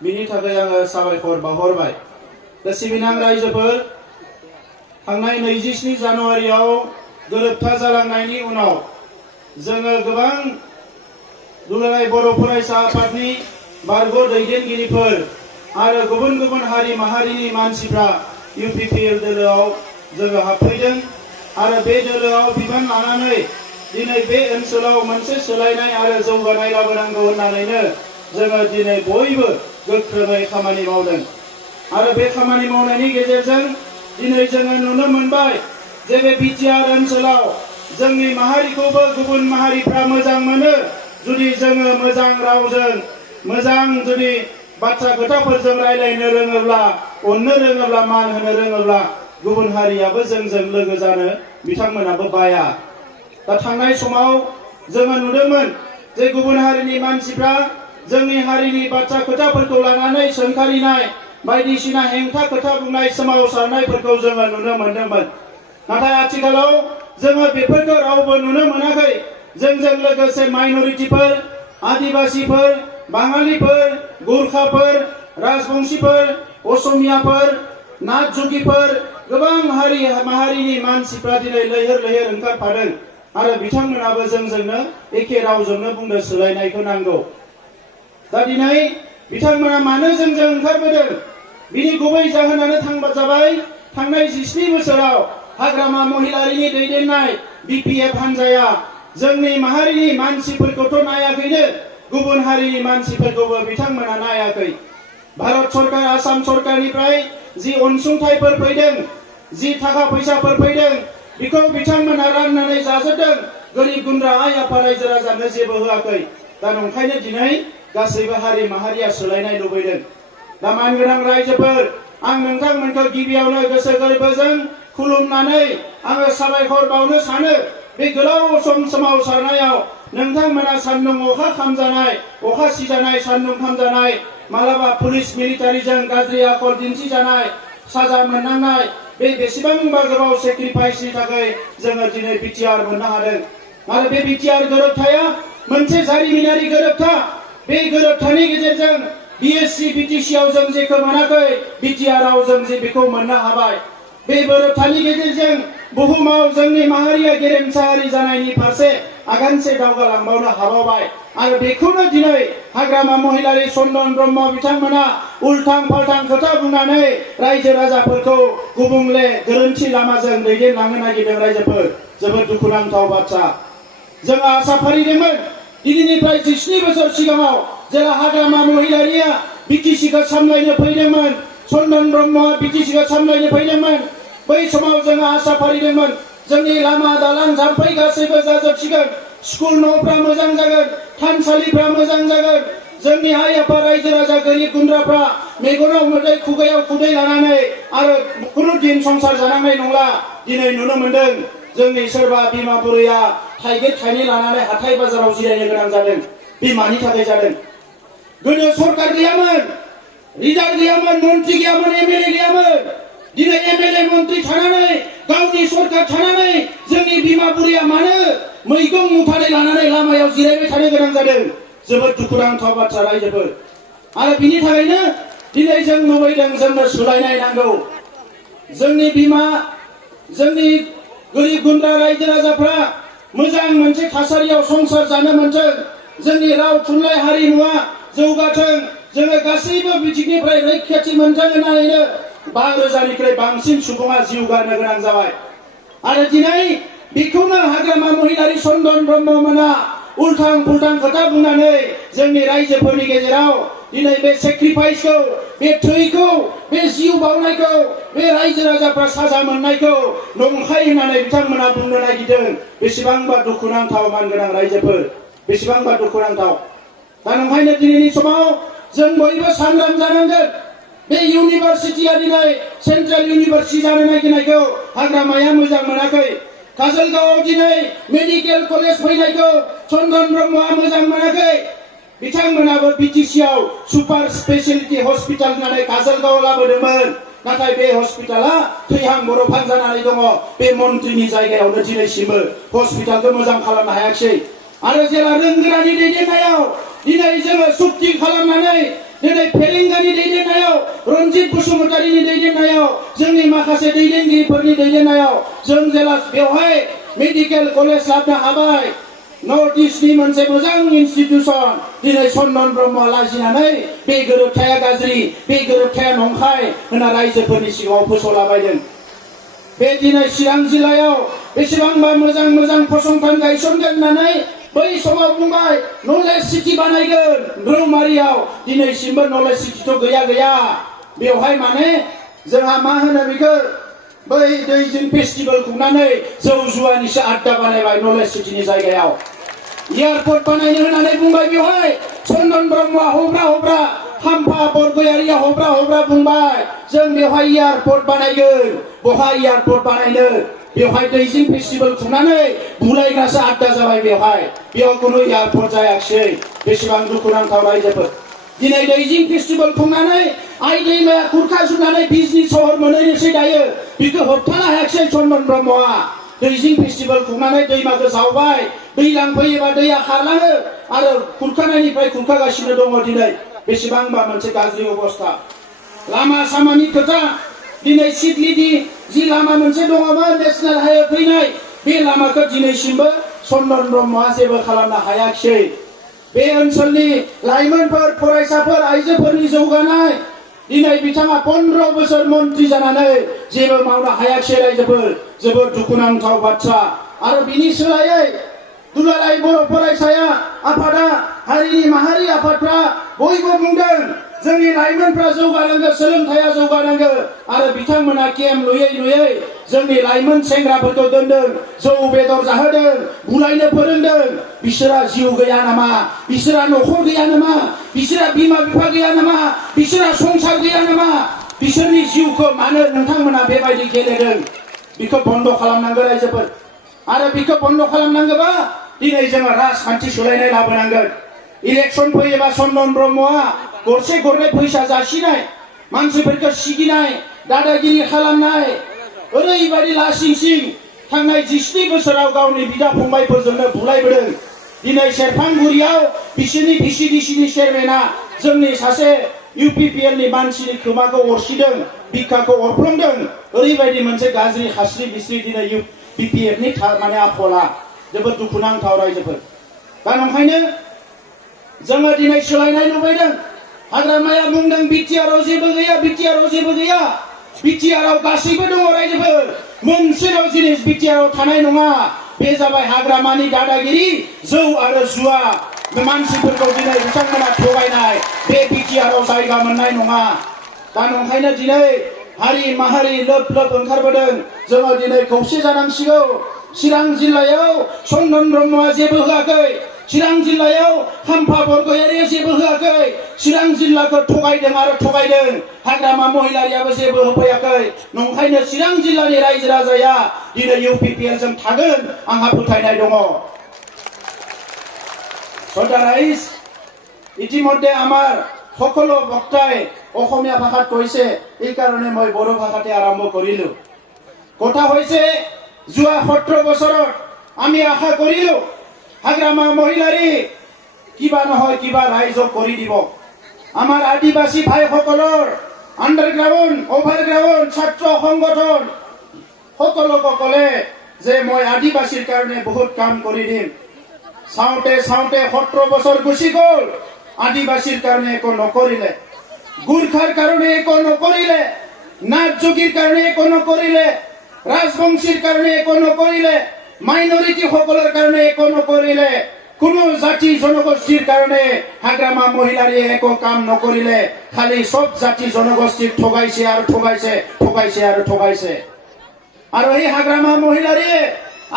बिनि थाखाय आङो साबायखर बावहरबाय। दा सिबिनां रायजोफोर, थांनाय 27 जानुवारियाव गोरोबथा जालांनायनि उनाव जोङो गोबां दुलाराय बर' फरायसा आफादनि बारग' दैदेनगिरिफोर आरो गुबुन गुबुन हारि माहारिनि मानसिफ्रा UPPL दोलोआव जोङो हाबफैदों आरो बे दोलोआव बिबान लानानै दिनै बे ओनसोलाव मोनसे सोलायनाय आरो जौगानाय लाबोनांगौ होननानैनो जोङो दिनै बयबो गोख्रोङै खामानि मावदों आरो बे खामानि मावनायनि गेजेरजों दिनै जोङो नुनो मोनबाय जे बे बिटिआर ओनसोलाव जोंनि माहारिखौबो गुबुन माहारिफ्रा मोजां मोनो जुदि जोङो मोजां रावजों मोजां जुदि बाथ्रा खोथाफोरजों रायलायनो रोङोब्ला अननो रोङोब्ला मान होनो रोङोब्ला गुबुन हारियाबो जोंजों लोगो जानो बिथांमोनाबो बाया। दा थांनाय समाव जोङो नुदोंमोन जे गुबुन हारिनि मानसिफ्रा जोंनि हारिनि बाथ्रा खोथाफोरखौ लानानै सोंखारिनाय बायदिसिना हेंथा खोथा बुंनाय सोमावसारनायफोरखौ जोङो नुनो मोनदोंमोन। नाथाय आथिखालाव जोङो बेफोरखौ रावबो नुनो मोनाखै। जोंजों लोगोसे माइनरिटिफोर, आदिबासिफोर, बाङालिफोर, गुरखाफोर, राजबंशीफोर, असमियाफोर, नाथ जुगिफोर गोबां हारि माहारिनि मानसिफ्रा दिनै लैहोर लैहोर ओंखारफादों आरो बिथांमोनाबो जोंजोंनो एखे रावजोंनो बुंनो सोलायनायखौ नांगौ। दा दिनै बिथांमोना मानो जोंजों ओंखारबोदों बिनि गुबै जाहोनानो जाबाय थांनाय 27 बोसोराव हाग्रामा महिलारिनि दैदेननाय BPF हानजाया जोंनि माहारिनि मानसिफोरखौथ' नायाखैनो गुबुन हारिनि मानसिफोरखौबो बिथांमोना नायाखै। भारत सरकार आसाम सरकारनिफ्राय जि अनसुंथाइफोर फैदों, जि थाखा फैसाफोर फैदों बेखौ बिथांमोना राननानै जाजोबदों। गोरिब गुन्द्रा आइ आफा रायजो राजानो जेबो होआखै। दा नंखायनो दिनै गासैबो हारि माहारिया सोलायनाय लुबैदों। दा मानगोनां रायजोफोर, आं नोंथांमोनखौ गिबियावनो गोसो गोरबोजों खुलुमनानै आङो साबायखर बावनो सानो। बे गोलाव सम सोमावसारनायाव नोंथांमोना सान्दुं अखा खामजानाय, अखा सिजानाय, सान्दुं खामजानाय, मालाबा पुलिस मिलिटारिजों गाज्रि आखल दिन्थिजानाय, साजा मोननांनाय, बे बेसेबांबा गोबाव सेक्रिफाइसनि थाखाय जोङो दिनै बिटिआर मोननो हादों। आरो बे बिटिआर गोरोबथाया मोनसे जारिमिनारि गोरोबथा। बे गोरोबथानि गेजेरजों BSc BTC आव जों जेखौ मोनाखै बिटिआरआव जों जे बेखौ मोननो हाबाय। बे गोरोबथानि गेजेरजों बुहुमाव जोंनि माहारिया गेरेमसा हारि जानायनि फारसे आगानसे दावगालांबावनो हाबावबाय। आरो बेखौनो दिनै हाग्रामा महिलारि चन्दन ब्रह्म बिथांमोना उल्थां फाल्थां खोथा बुंनानै रायजो राजाफोरखौ गुबुंले गोरोन्थि लामाजों दैदेनलांनो नागिरदों। रायजोफोर, जोबोद दुखुनांथाव बाथ्रा। जों आसा फारिदोंमोन दिनैनिफ्राय 27 बोसोर सिगाङाव जेला हाग्रामा महिलारिया BTCखौ सामलायनो फैदोंमोन, चन्दन ब्रह्मआ BTCखौ सामलायनो फैदोंमोन, बै समाव जोङो आसा फारिदोंमोन जोंनि लामा दालां जाम्फै गासैबो जाजोबसिगोन, स्कुल न'फ्रा मोजां जागोन, थानसालिफ्रा मोजां जागोन, जोंनि आइ आफा रायजो राजा गोरिब गुन्द्राफ्रा मेगनाव मोदै खुगायाव खुदै लानानै आरो खुनु दिन संसार जानांनाय नंला। दिनै नुनो मोनदों जोंनि सोरबा बिमा बुरैया थाइगिर थाइनै लानानै हाथाय बाजाराव जिरायनो गोनां जादों। बिमानि थाखाय जादों। गोदो सरकार गैयामोन, लिडार गैयामोन, मन्त्रि गैयामोन, MLA गैयामोन। दिनै MLA मन्त्रि थानानै गावनि सरकार थानानै जोंनि बिमा बुरैया मानो मैगं मुथानै लानानै लामायाव जिरायबाय थानो गोनां जादों। जोबोद दुखुनांथाव बाथ्रा रायजोफोर। आरो बिनि थाखायनो दिनै जों लुबैदों जोंनो सोलायनाय नांगौ। जोंनि गोरिब गुन्द्रा रायजो राजाफ्रा मोजां मोनसे थासारियाव संसार जानो मोनथों। जोंनि राव थुनलाइ हारिमुआ जौगाथों। जोङो गासैबो बिथिंनिफ्राय रैखाथि मोनथों होननानैनो 5,000निख्रुइ बांसिन सुबुङा जिउ गारनो गोनां जाबाय। आरो दिनै बेखौनो हाग्रामा महिलारि चन्दन ब्रह्ममोना उल्थां फुल्थां खोथा बुंनानै जोंनि रायजोफोरनि गेजेराव दिनै बे सेक्रिफाइसखौ, बे थैखौ, बे जिउ बावनायखौ, बे रायजो राजाफ्रा साजा मोननायखौ नंखाय होननानै बिथांमोना बुंनो नागिरदों। बेसेबांबा दुखुनांथाव मानगोनां रायजोफोर, बेसेबांबा दुखुनांथाव। दा नंखायनो दिनैनि समाव जों बयबो सांग्रां जानांगोन। बे इउनिभारसिटिया दिनै सेन्ट्रेल इउनिभारसिटि जानो नागिरनायखौ हाग्रामाया मोजां मोनाखै। काजलगावआव दिनै मेडिकेल कलेज फैनायखौ चन्दन ब्रह्मआ मोजां मोनाखै। बिथांमोनाबो BTCआव सुपार स्पेशलिटी हस्पिटाल होननानै काजलगावआव लाबोदोंमोन। नाथाय बे हस्पिटाला थैहां बरफां जानानै दङ। बे मन्त्रिनि जायगायावनो दिनैसिमबो हस्पिटालखौ मोजां खालामनो हायाखै। आरो जेला रोंगोरानि दैदेननायाव दिनै जोङो सुक्ति खालामनानै दिनै फेलेंगा रन्जित बसुमतारीनि दैदेननायाव जोंनि माखासे दैदेनगिरिफोरनि दैदेननायाव जों जेला बेवहाय मेडिकेल कलेज लाबनो हाबाय नर्थ इस्टनि मोनसे मोजां इनस्टिट्यूशन दिनै चन्दन ब्रह्मआ लाजिनानै बे गोरोबथाया गाज्रि बे गोरोबथाया नंखाय होनना रायजोफोरनि सिगाङाव फोसावलाबायदों बे दिनै चिरां जिल्लायाव बेसेबांबा मोजां मोजां फसंथान गायसनगोन होननानै बै समाव बुंबाय नलेज सिटी बानायगोन रौमारियाव दिनैसिमबो नलेज सिटीथ' गैया बेवहाय माने जोंहा मा होनो बेखौ बै दैजिं फेस्टिभेल खुंनानै जौ जुवानिसो आड्डा बानायबाय नलेज सिटीनि जायगायाव एयारपर्ट बानायनो होननानै बुंबाय बेवहाय चन्दन ब्रह्मआ हब्रा खाम्फा बरगयारिया हब्रा बुंबाय जों बेवहाय एयारपर्ट बानायगोन बहा एयारपर्ट बानायनो बेवहाय दैजिं फेस्टिभेल खुंनानै बुलायग्रासो आड्डा जाबाय बेयाव खुनु एयारपर्ट जायाखिसै बेसेबां दुखुनांथाव रायजोफोर दिनै दैजिं फेस्टिभेल खुंनानै आइ दैमाया खुरखाजुबनानै बिजनि सहर मोनहैनोसै दायो बेखौ होबथानो हायाखिसै चन्दन ब्रह्मआ दैजिं फेस्टिभेल खुंनानै दैमाखौ जावबाय दैज्लां फैयोबा दैया खारलाङो आरो खुरखानायनिफ्राय खुरखागासिनो दङ दिनै बेसेबांबा मोनसे गाज्रि अबस्था लामा सामानि खोथा दिनै सिडलिनि जि लामा मोनसे दङमोन नेशनेल हाइवे फैनाय बे लामाखौ दिनैसिमबो चन्दन ब्रह्मआ जेबो खालामनो हायाखिसै बे ओनसोलनि लाइमोनफोर फरायसाफोर आइजोफोरनि जौगानाय दिनै बिथाङा 15 बोसोर मन्त्रि जानानै जेबो मावनो हायाखिसै रायजोफोर जोबोद दुखुनांथाव बाथ्रा आरो बिनि सोलायै दुलाराय बर' फरायसाया आफादा हारिनि माहारि आफादफ्रा बयबो बुंदों जोंनि लाइमोनफ्रा जौगानांगौ सोलोंथाइया जौगानांगौ आरो बिथांमोना केम्प लुयै जोंनि लाइमोन सेंग्राफोरखौ दोनदों जौ बेदर जाहोदों बुलायनो फोरोंदों बिसोरा जिउ गैया नामा बिसोरा नखर गैया नामा बिसोरा बिमा बिफा गैया नामा बिसोरा संसार गैया नामा बिसोरनि जिउखौ मानो नोंथांमोना बेबायदि गेलेदों बेखौ बन्द खालामनांगौ रायजोफोर आरो बेखौ बन्द खालामनांगौबा दिनै जोङो राजखान्थि सोलायनाय लाबोनांगोन इलेक्शन फैयोबा चन्दन ब्रह्मआ गरसे गरनै फैसा जासिनाय मानसिफोरखौ सिगिनाय दादागिरि खालामनाय ओरैबायदि लासिंसिं थांनाय 17 बोसोराव गावनि बिदा फंबायफोरजोंनो बुलायबोदों दिनै सेरफांगुरियाव बिसोरनि भिसिडिसिनि चेयारमेना जोंनि सासे इउपिपिएलनि मानसिनि खोमाखौ अरसिदों बिखाखौ अरफ्लंदों ओरैबायदि मोनसे गाज्रि हास्रि बिस्रि दिनै बिपिएफनि माने आखला जोबोद दुखुनांथाव रायजोफोर दा नंखायनो जोङो दिनै सोलायनाय लुबैदों हाग्रामाया बुंदों बिटिआरआव जेबो गैया बिटिआरआव गासैबो दङ रायजोफोर मोनसेल' जिनिस बिटिआरआव थानाय नङा बे जाबाय हाग्रामानि दादागिरि जौ आरो जुवा मानसिफोरखौ दिनै बिथांमोना थगायनाय बे बिटिआरआव जायगा मोननाय नङा दा नंखायनो दिनै हारि माहारि लोब ओंखारबोदों जोङो दिनै खौसे जानांसिगौ चिरां जिल्लायाव चन्दन ब्रह्मआ जेबो होआखै चिरां जिल्लायाव खाम्फा बरगयारिया जेबो होआखै चिरां जिल्लाखौ थगायदों हाग्रामा महिलारियाबो जेबो होफैयाखै नंखायनो चिरां जिल्लानि रायजो राजाया दिनै इउपिपिएल जों थागोन आंहा फोथायनाय दङ সদাৰাইজ ইতিমধ্যে আমাৰ সকলো বক্তাই অসমীয়া ভাষাত কৈছে এই কাৰণে মই বড়ো ভাষাতে আৰম্ভ কৰিলো কথা হৈছে যোৱা 17 বছৰত আমি আশা কৰিলো হাগ্ৰামা মহিলাৰী কিবা নহয় কিবা ৰাইজক কৰি দিব আমাৰ আদিবাসী ভাইসকলৰ আণ্ডাৰগ্ৰাউণ্ড অভাৰগ্ৰাউণ্ড ছাত্ৰ সংগঠন সকলোকে ক'লে যে মই আদিবাসীৰ কাৰণে বহুত কাম কৰি দিম চাওঁতে 17 বছৰ গুচি গ'ল আদিবাসীৰ কাৰণে একো নকৰিলে গুৰখাৰ কাৰণে একো নকৰিলে নাথযোগীৰ কাৰণে একো নকৰিলে ৰাজবংশীৰ কাৰণে একো নকৰিলে মাইনৰিটি সকলৰ কাৰণে একো নকৰিলে কোনো জাতি জনগোষ্ঠীৰ কাৰণে হাগ্ৰামা মহিলাৰীয়ে একো কাম নকৰিলে খালি সব জাতি জনগোষ্ঠীক ঠগাইছে আৰু এই হাগ্ৰামা মহিলাৰীয়ে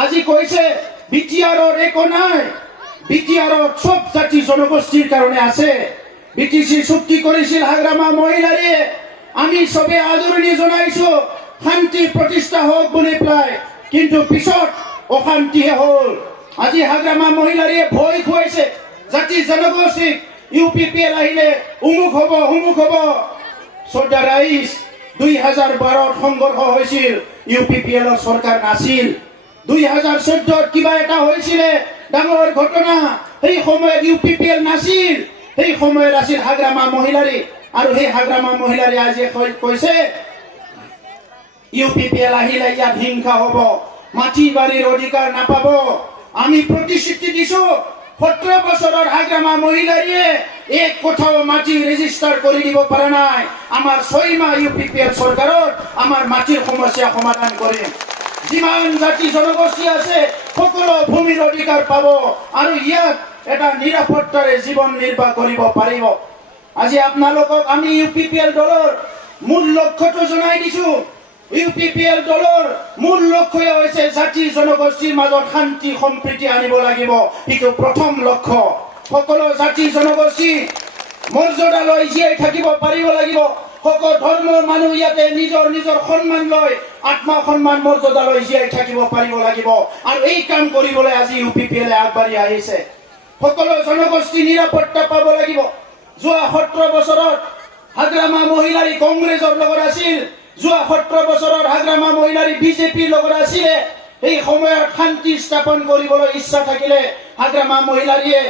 আজি কৈছে বিটিআৰৰ একো নাই বিটিআৰত সব জাতি জনগোষ্ঠীৰ কাৰণে আছে বিটিসি চুক্তি কৰিছিল হাগ্ৰামা মহিলাৰীয়ে আমি সবে আদৰণি জনাইছো শান্তি প্ৰতিষ্ঠা হোক বুলি প্লাই কিন্তু পিছত অশান্তিহে হ'ল আজি হাগ্ৰামা মহিলাৰীয়ে ভয় খুৱাইছে জাতি জনগোষ্ঠীক ইউপিপিএল আহিলে উমুক হ'ব সৰ্দাৰ ৰাইজ 2012 সংঘৰ্ষ হৈছিল ইউপিপিএলৰ চৰকাৰ নাছিল 2014 কিবা এটা হৈছিলে ডাঙৰ ঘটনা সেই সময়ত ইউপিপিএল নাছিল সেই সময়ত আছিল হাগ্ৰামা মহিলাৰী আৰু সেই হাগ্ৰামা মহিলাৰে আজি কৈছে UPPL আহিলে ইয়াত হিংসা হ'ব, মাটি বাৰীৰ অধিকাৰ নাপাব। আমি প্ৰতিশ্ৰুতি দিছো 17 বছৰৰ হাগ্ৰামা মহিলাৰে এক কোঠাও মাটি ৰেজিষ্টাৰ কৰি দিব পৰা নাই। আমাৰ 6 মাহ UPPL চৰকাৰত আমাৰ মাটিৰ সমস্যা সমাধান কৰিম। যিমান জাতি জনগোষ্ঠী আছে সকলো ভূমিৰ অধিকাৰ পাব আৰু ইয়াত এটা নিৰাপত্তাৰে জীৱন নিৰ্বাহ কৰিব পাৰিব। আজি আপোনালোকক আমি UPPL দলৰ মূল লক্ষ্যটো জনাই দিছো। UPPL দলৰ মূল লক্ষ্য হৈছে জাতি জনগোষ্ঠীৰ মাজত শান্তি সম্প্ৰীতি আনিব লাগিব। এইটো প্ৰথম লক্ষ্য। সকলো জাতি জনগোষ্ঠী মৰ্যাদালৈ জীয়াই থাকিব পাৰিব লাগিব। সকলো ধৰ্মৰ মানুহ ইয়াতে নিজৰ নিজৰ সন্মান লৈ আত্মসন্মান মৰ্যাদালৈ জীয়াই থাকিব পাৰিব লাগিব। আৰু এই কাম কৰিবলৈ আজি UPPL আগবাঢ়ি আহিছে। সকলো জনগোষ্ঠী নিৰাপত্তা পাব লাগিব। যোৱা 17 বছৰত হাগ্ৰামা মহিলাৰী কংগ্ৰেছৰ লগত আছিল, যোৱা 17 বছৰত হাগ্ৰামা মহিলাৰী BJPৰ লগত আছিলে। এই সময়ত শান্তি স্থাপন কৰিবলৈ ইচ্ছা থাকিলে হাগ্ৰামা মহিলাৰীয়ে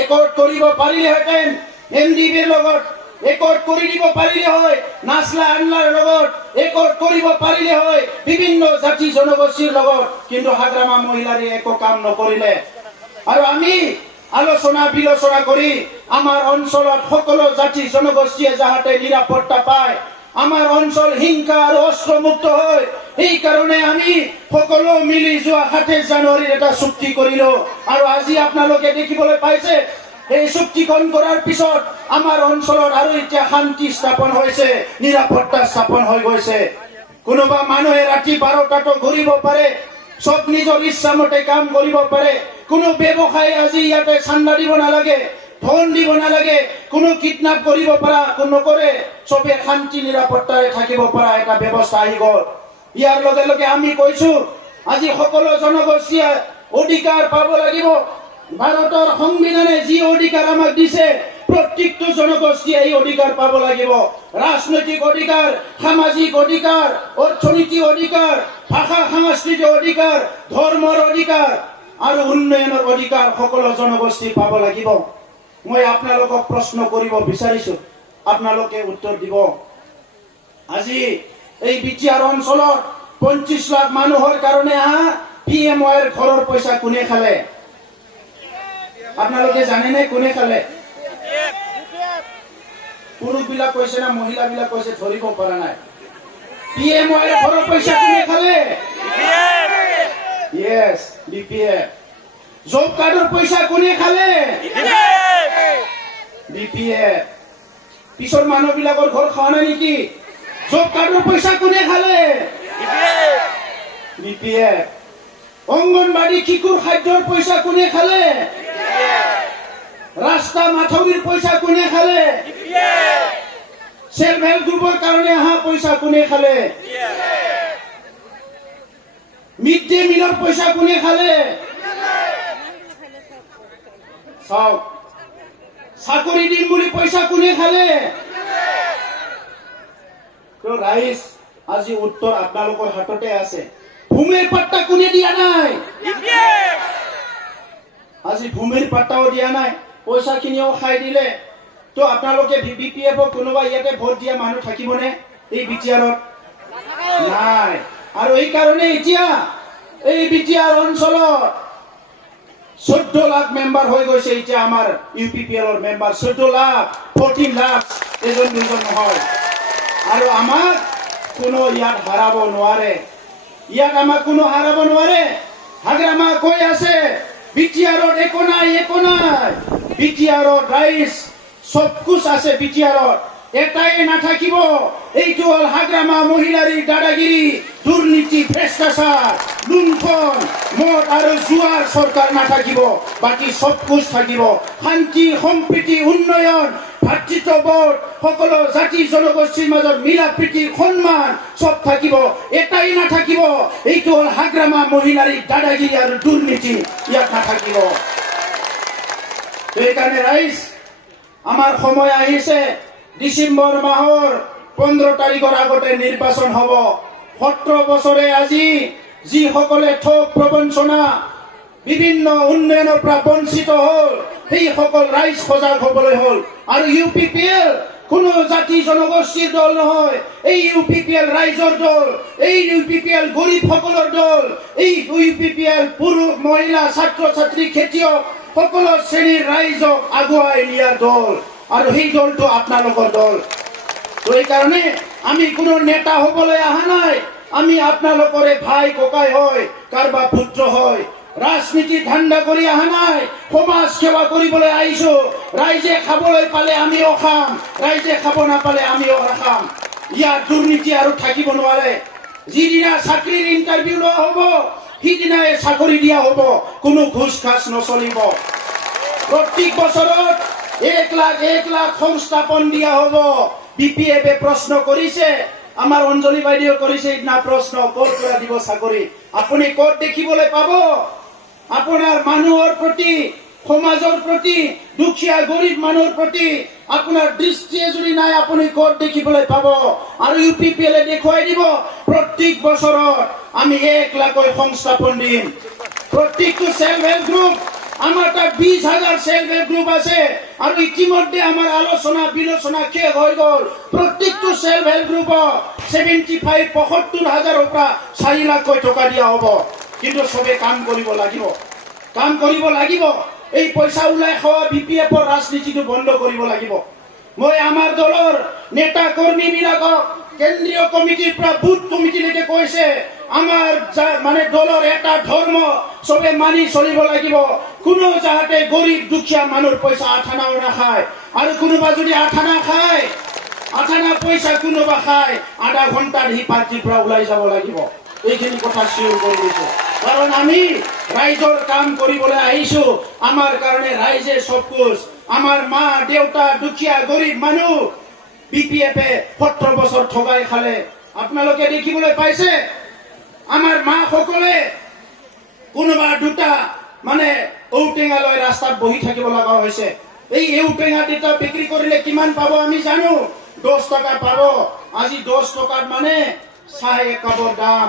একৰ্ড কৰিব পাৰিলেহেঁতেন, NDBৰ লগত একৰ্ড কৰি দিব পাৰিলে হয়, নাচলা আনলাৰ লগত একৰ্ড কৰিব পাৰিলে হয়, বিভিন্ন জাতি জনগোষ্ঠীৰ লগত। কিন্তু হাগ্ৰামা মহিলাৰীয়ে একো কাম নকৰিলে। আৰু আমি আলোচনা বিলোচনা কৰি আমাৰ অঞ্চলত সকলো জাতি জনগোষ্ঠীয়ে যাতে নিৰাপত্তা পায়, আমাৰ অঞ্চল হিংসা আৰু অস্ত্ৰমুক্ত হয়, এই কাৰণে আমি সকলো মিলি যোৱা 27 জানুৱাৰীত এটা চুক্তি কৰিলো। আৰু আজি আপোনালোকে দেখিবলৈ পাইছে এই চুক্তিখন কৰাৰ পিছত আমাৰ অঞ্চলত আৰু এতিয়া শান্তি স্থাপন হৈছে, নিৰাপত্তা স্থাপন হৈ গৈছে। কোনোবা মানুহে ৰাতি 12টাতো ঘূৰিব পাৰে, সব নিজৰ ইচ্ছামতে কাম কৰিব পাৰে। কোনো ব্যৱসায়ী আজি ইয়াতে চান্দা দিব নালাগে, ধন দিব নালাগে, কোনো কিডনাপ কৰিব পৰা নকৰে, চবে শান্তি নিৰাপত্তাৰে থাকিব পৰা এটা ব্যৱস্থা আহি গ'ল। ইয়াৰ লগে লগে আমি কৈছো আজি সকলো জনগোষ্ঠীয়ে অধিকাৰ পাব লাগিব। ভাৰতৰ সংবিধানে যি অধিকাৰ আমাক দিছে প্ৰত্যেকটো জনগোষ্ঠীয়ে এই অধিকাৰ পাব লাগিব। ৰাজনৈতিক অধিকাৰ, সামাজিক অধিকাৰ, অৰ্থনৈতিক অধিকাৰ, ভাষা সাংস্কৃতিক অধিকাৰ, ধৰ্মৰ অধিকাৰ আৰু উন্নয়নৰ অধিকাৰ সকলো জনগোষ্ঠী পাব লাগিব। মই আপোনালোকক প্ৰশ্ন কৰিব বিচাৰিছো, আপোনালোকে উত্তৰ দিব। আজি এই বিটিআৰ অঞ্চলত 25 লাখ মানুহৰ কাৰণে PMYৰ ঘৰৰ পইচা কোনে খালে? আপোনালোকে জানেনে কোনে খালে? পুৰুষবিলাক কৈছে না মহিলাবিলাক কৈছে ধৰিব পৰা নাই। PMYৰ ঘৰৰ পইচা কোনে খালে? Yes, BPF। জব কাৰ্ডৰ পইচা কোনে খালে? BPF। পিছৰ মানুহবিলাকৰ ঘৰ খোৱা নাই নেকি? জব কাৰ্ডৰ পইচা কোনে খালে? BPF। অংগনবাড়ী শিশুৰ খাদ্যৰ পইচা কোনে খালে? ৰাস্তা মাথৌৰিৰ পইচা কোনে খালে? সেলফ হেল্প গ্ৰুপৰ কাৰণে পইচা কোনে খালে? মিড ডে মিলৰ পইচা কোনে খালে? চাওক, চাকৰি দিম বুলি পইচা কোনে খালে? ৰাইজ আজি উত্তৰ আপোনালোকৰ হাততে আছে। ভূমিৰ পাট্টা কোনে দিয়া নাই? আজি ভূমিৰ পাট্টাও দিয়া নাই, পইচাখিনিও খাই দিলে। তো আপোনালোকে BPF কোনোবা ইয়াতে ভোট দিয়া মানুহ থাকিবনে এই বিটিআৰত? নাই। আৰু এই কাৰণে এতিয়া এই বিটিআৰ অঞ্চলত 14 লাখ মেম্বাৰ হৈ গৈছে। এতিয়া আমাৰ UPPLৰ মেম্বাৰ 14 লাখ, 14 লাখ, এজন দুজন নহয়। আৰু আমাক কোনো ইয়াত হাৰাব নোৱাৰে, ইয়াত আমাক কোনো হাৰাব নোৱাৰে। হাগ্ৰামা কৈ আছে বিটিআৰত একো নাই, একো নাই। বিটিআৰত ৰাইজ সব কুছ আছে। বিটিআৰত এটাই নাথাকিব, এইটো হল হাগ্ৰামা মহিলাৰীৰ দাদাগিৰি, দুৰ্নীতি, ভ্ৰষ্টাচাৰ, লুণ্ঠন, মদ আৰু জুৱাৰ চৰকাৰ নাথাকিব। বাকী সব কুছ থাকিব। শান্তি সম্প্ৰীতি, উন্নয়ন, ভাতৃত্ববোধ, সকলো জাতি জনগোষ্ঠীৰ মাজত মিলা প্ৰীতি, সন্মান সব থাকিব। এটাই নাথাকিব, এইটো হল হাগ্ৰামা মহিলাৰীৰ দাদাগিৰি আৰু দুৰ্নীতি, ইয়াত নাথাকিব। সেইকাৰণে ৰাইজ আমাৰ সময় আহিছে। ডিচেম্বৰ মাহৰ 15 তাৰিখৰ আগতে নিৰ্বাচন হ'ব। 17 বছৰে আজি যিসকলে ঠগ প্ৰবঞ্চনা বিভিন্ন উন্নয়নৰ পৰা বঞ্চিত হ'ল, সেইসকল ৰাইজ সজাগ হ'বলৈ হ'ল। আৰু UPPL কোনো জাতি জনগোষ্ঠীৰ দল নহয়, এই UPPL ৰাইজৰ দল, এই UPPL গৰীবসকলৰ দল, এই UPPL পুৰুষ মহিলা ছাত্ৰ ছাত্ৰী খেতিয়ক সকলো শ্ৰেণীৰ ৰাইজক আগুৱাই নিয়াৰ দল, আৰু সেই দলটো আপোনালোকৰ দল। তো এই কাৰণে আমি কোনো নেতা হ'বলৈ অহা নাই, আমি আপোনালোকৰে ভাই ককাই হয়, কাৰোবাৰ পুত্ৰ হয়। ৰাজনীতি ধান্দা কৰি অহা নাই, সমাজ সেৱা কৰিবলৈ আহিছো। ৰাইজে খাবলৈ পালে আমিও খাম, ৰাইজে খাব নাপালে আমিও খাম। ইয়াৰ দুৰ্নীতি আৰু থাকিব নোৱাৰে। যিদিনা চাকৰিৰ ইণ্টাৰভিউ লোৱা হ'ব, সিদিনাই চাকৰি দিয়া হ'ব, কোনো ঘুচ খাচ নচলিব। প্ৰত্যেক বছৰত 1 লাখ সংস্থাপন দিয়া হ'ব। BPF প্ৰশ্ন কৰিছে, আমাৰ অঞ্জলি বাইদেউ কৰিছে ইদিনা প্ৰশ্ন, ক'ৰ পৰা দিব চাকৰি? আপুনি ক'ত দেখিবলৈ পাব? আপোনাৰ মানুহৰ প্ৰতি, সমাজৰ প্ৰতি, দুখীয়া গৰীব মানুহৰ প্ৰতি আপোনাৰ দৃষ্টিয়ে যদি নাই, আপুনি ক'ত দেখিবলৈ পাব? আৰু UPPL দেখুৱাই দিব প্ৰত্যেক বছৰত আমি 1 লাখ সংস্থাপন দিম। প্ৰত্যেকটো সেলফ হেল্প গ্ৰুপ, আমাৰ তাত 20,000 সেলফ হেল্প গ্ৰুপ আছে, আৰু ইতিমধ্যে আমাৰ আলোচনা বিলোচনা শেষ হৈ গ'ল। প্ৰত্যেকটো সেলফ হেল্প গ্ৰুপক 75,000 পৰা 4 লাখ টকা দিয়া হ'ব। কিন্তু সবে কাম কৰিব লাগিব, কাম কৰিব লাগিব। এই পইচা ওলাই খোৱা BPFৰ ৰাজনীতিটো বন্ধ কৰিব লাগিব। মই আমাৰ দলৰ নেতা কৰ্মীবিলাকক কেন্দ্ৰীয় কমিটিৰ পৰা বুথ কমিটিলৈকে কৈছে, আমাৰ মানে দলৰ এটা ধৰ্ম সবে মানি চলিব লাগিব। কোনো যাতে গৰীব দুখীয়া মানুহৰ পইচা আঠানাও নাখায়, আৰু কোনোবা যদি আঠানা খায়, আঠানা পইচা কোনোবা খায়, আধা ঘণ্টাত সি পাৰ্টিৰ পৰা ওলাই যাব লাগিব। এইখিনি কথা চিয়ৰ কৰি দিছো, কাৰণ আমি ৰাইজৰ কাম কৰিবলৈ আহিছো। আমাৰ কাৰণে ৰাইজে সব কুছ। আমাৰ মা দেউতা দুখীয়া গৰীব মানুহ BPFে 17 বছৰ ঠগাই খালে। আপোনালোকে দেখিবলৈ পাইছে, আমাৰ মাসকলে কোনোবা দুটা মানে ঔটেঙা লৈ ৰাস্তাত বহি থাকিব লগা হৈছে। এই ঔটেঙা দুটা বিক্ৰী কৰিলে কিমান পাব আমি জানো? 10 টকা পাব। আজি 10 টকাত মানে চাহ 1 কাপৰ দাম।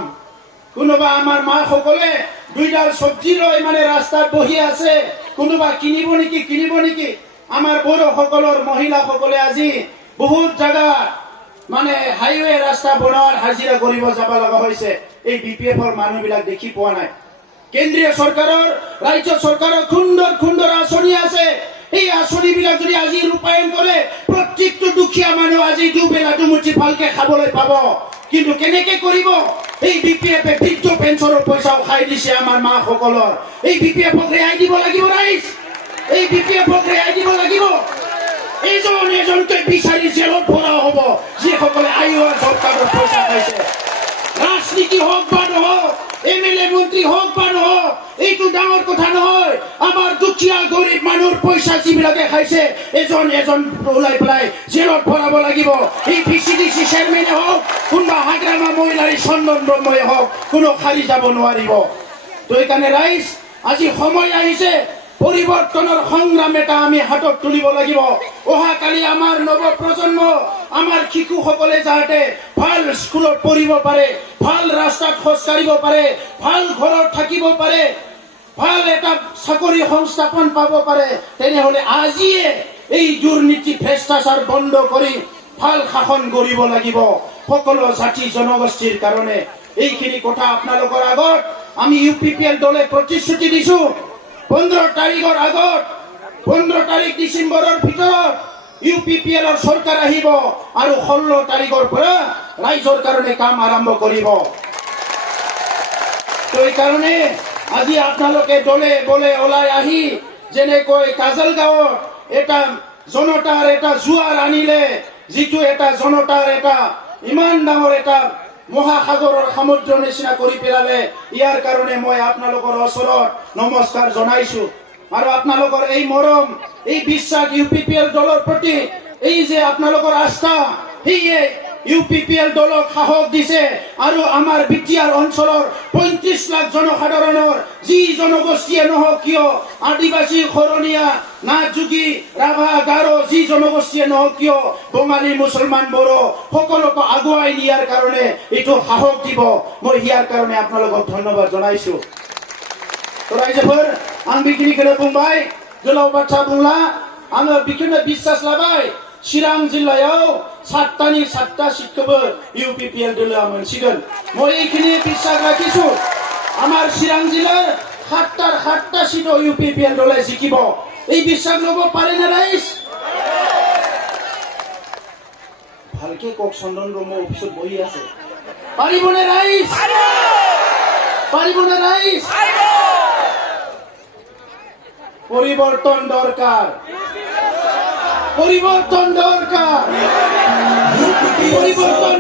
কোনোবা আমাৰ মাসকলে 2ডাল চব্জি লৈ মানে ৰাস্তাত বহি আছে, কোনোবা কিনিব নেকি? আমাৰ বড়োসকলৰ মহিলাসকলে আজি বহুত জায়গাত মানে হাইৱে ৰাস্তা বনোৱাৰ হাজিৰা কৰিব যাব লগা হৈছে। এই BPFৰ মানুহবিলাক দেখি পোৱা নাই। কেন্দ্ৰীয় চৰকাৰৰ, ৰাজ্য চৰকাৰৰ সুন্দৰ আঁচনি আছে। এই আঁচনিবিলাক যদি আজি ৰূপায়ণ কৰে, প্ৰত্যেকটো দুখীয়া মানুহ আজি দুবেলা দুমুঠি ভালকে খাবলৈ পাব। কিন্তু কেনেকে কৰিব? এই BPFে বৃদ্ধ পেঞ্চনৰ পইচাও খাই দিছে আমাৰ মাসকলৰ। এই BPFক ৰেহাই দিব লাগিব ৰাইজ, এই BPFক ৰেহাই দিব লাগিব। এজনকে বিচাৰি জেলত ভৰা হ'ব যিসকলে আইওআৰ জব কাৰ্ডৰ পইচা খাইছে। ৰাজনীতি হওক বা নহওক, MLA মন্ত্ৰী হওক বা নহওক, এইটো ডাঙৰ কথা নহয়। আমাৰ দুখীয়া গৰীব মানুহৰ পইচা যিবিলাকে খাইছে, এজন ওলাই পেলাই জেলত ভৰাব লাগিব। এই VCDC চেয়াৰমেনে হওক, কোনোবা হাগ্ৰামা মহিলাৰী চন্দন ব্ৰহ্মই হওক, কোনো খালি যাব নোৱাৰিব। তো এইকাৰণে ৰাইজ, আজি সময় আহিছে পৰিৱৰ্তনৰ সংগ্ৰাম এটা আমি হাতত তুলিব লাগিব। অহাকালি আমাৰ নৱপ্ৰজন্ম, আমাৰ শিশুসকলে যাতে ভাল স্কুলত পঢ়িব পাৰে, ভাল ৰাস্তাত খোজ কাঢ়িব পাৰে, ভাল ঘৰত থাকিব পাৰে, ভাল এটা চাকৰি সংস্থাপন পাব পাৰে, তেনেহলে আজিয়ে এই দুৰ্নীতি ভ্ৰষ্টাচাৰ বন্ধ কৰি ভাল শাসন কৰিব লাগিব সকলো জাতি জনগোষ্ঠীৰ কাৰণে। এইখিনি কথা আপোনালোকৰ আগত আমি UPPL দলে প্ৰতিশ্ৰুতি দিছো। 15 তাৰিখৰ আগত, 15 তাৰিখ ডিচেম্বৰৰ ভিতৰত UPPLৰ চৰকাৰ আহিব, আৰু 16 তাৰিখৰ পৰা ৰাইজৰ কাৰণে কাম আৰম্ভ কৰিব। তো এই কাৰণে আজি আপোনালোকে দলে বলে ওলাই আহি যেনেকৈ কাজল গাঁৱত এটা জনতাৰ এটা জোৱাৰ আনিলে, যিটো এটা জনতাৰ এটা ইমান ডাঙৰ এটা মহাসাগৰৰ সমুদ্ৰৰ নিচিনা কৰি পেলালে, ইয়াৰ কাৰণে মই আপোনালোকৰ ওচৰত নমস্কাৰ জনাইছো। আৰু আপোনালোকৰ এই মৰম, এই বিশ্বাস UPPL দলৰ প্ৰতি, এই যে আপোনালোকৰ আস্থা, সেয়ে UPPL দলক সাহস দিছে। আৰু আমাৰ বিটিআৰ অঞ্চলৰ 35 লাখ জনসাধাৰণৰ যি জনগোষ্ঠীয়ে নহওক কিয়, আদিবাসী, খৰণীয়া, নাথযোগী, ৰাভা, গাৰো, যি জনগোষ্ঠীয়ে নহওক কিয়, বঙালী, মুছলমান, বড়ো সকলোকে আগুৱাই নিয়াৰ কাৰণে এইটো সাহস দিব। মই ইয়াৰ কাৰণে আপোনালোকক ধন্যবাদ জনাইছো। रायजोफोर आं बेखिनिखौनो बुंबाय, गोलाव बाथ्रा बुंला। आङो बेखौनो बिश्वास लाबाय चिरां जिल्लायाव 7टानि 7टा सीटखौबो ইউপিপিএল দলে मोनसिगोन মই এইখিনি বিশ্বাস ৰাখিছো আমাৰ চিৰাং জিলাৰ 7টা सीटও ইউপিপিএল দলে জিকিব এই বিশ্বাস ল'ব পাৰে না ৰাইজ ভালকে কক চন্দন ব্ৰহ্ম অফিসত বহি আছে পাৰিবনে ৰাইজ পাৰিবনে ৰাইজ পৰিবৰ্তন দৰকাৰ পৰিবৰ্তন দৰকাৰ পৰিবৰ্তন